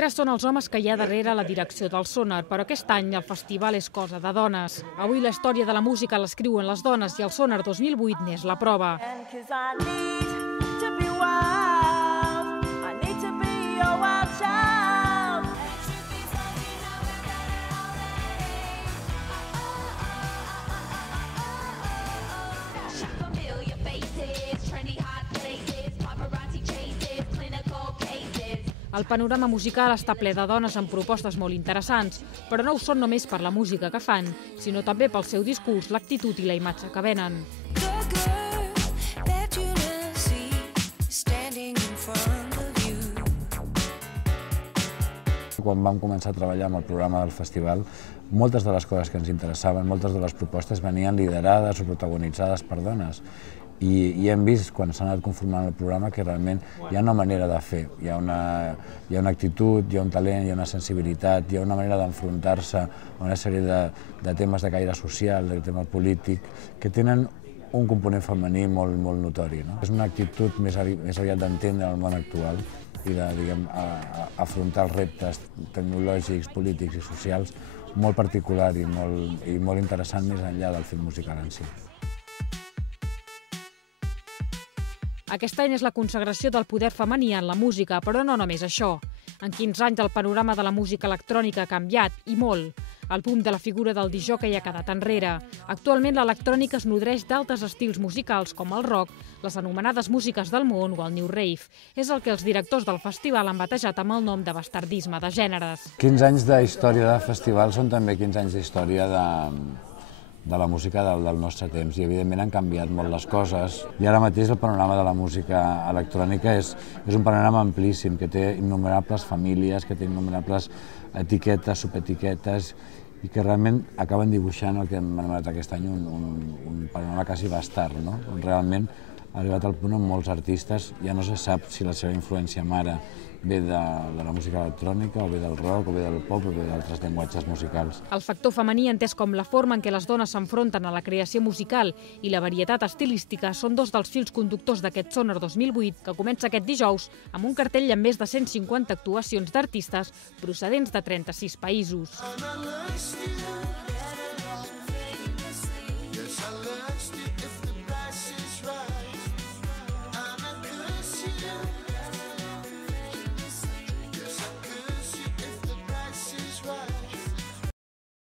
23 són els homes que hi ha darrere la direcció del Sonar, però aquest any el festival és cosa de dones. Avui la història de la música l'escriuen les dones i el Sonar 2008 n'és la prova. El panorama musical està ple de dones amb propostes molt interessants, però no ho són només per la música que fan, sinó també pel seu discurs, l'actitud i la imatge que venen. Quan vam començar a treballar amb el programa del festival, moltes de les coses que ens interessaven, moltes de les propostes venien liderades o protagonitzades per dones. I hem vist, quan s'ha anat conformant el programa, que realment hi ha una manera de fer, hi ha una actitud, hi ha un talent, hi ha una sensibilitat, hi ha una manera d'enfrontar-se a una sèrie de temes de caire social, de tema polític, que tenen un component femení molt notori. És una actitud més aviat d'entendre el món actual i d'afrontar els reptes tecnològics, polítics i socials molt particular i molt interessant més enllà del film musical en si. Aquest any és la consagració del poder femení en la música, però no només això. En 15 anys el panorama de la música electrònica ha canviat, i molt. El boom de la figura del discjòquei ha quedat enrere. Actualment l'electrònica es nodreix d'altres estils musicals com el rock, les anomenades músiques del món o el new rave. És el que els directors del festival han batejat amb el nom de bastardisme de gèneres. 15 anys d'història de festival són també 15 anys d'història de la música del nostre temps i evidentment han canviat molt les coses i ara mateix el panorama de la música electrònica és un panorama amplíssim que té innumerables famílies, que té innumerables etiquetes, subetiquetes i que realment acaben dibuixant el que hem anomenat aquest any un panorama quasi bastard, no? On realment ha arribat al punt on molts artistes ja no se sap si la seva influència mare ve de la música electrònica, o ve del rock, o ve del pop, o ve d'altres llenguatges musicals. El factor femení, entès com la forma en què les dones s'enfronten a la creació musical i la varietat estilística, són dos dels fils conductors d'aquest Sonar 2008, que comença aquest dijous amb un cartell amb més de 150 actuacions d'artistes procedents de 36 països.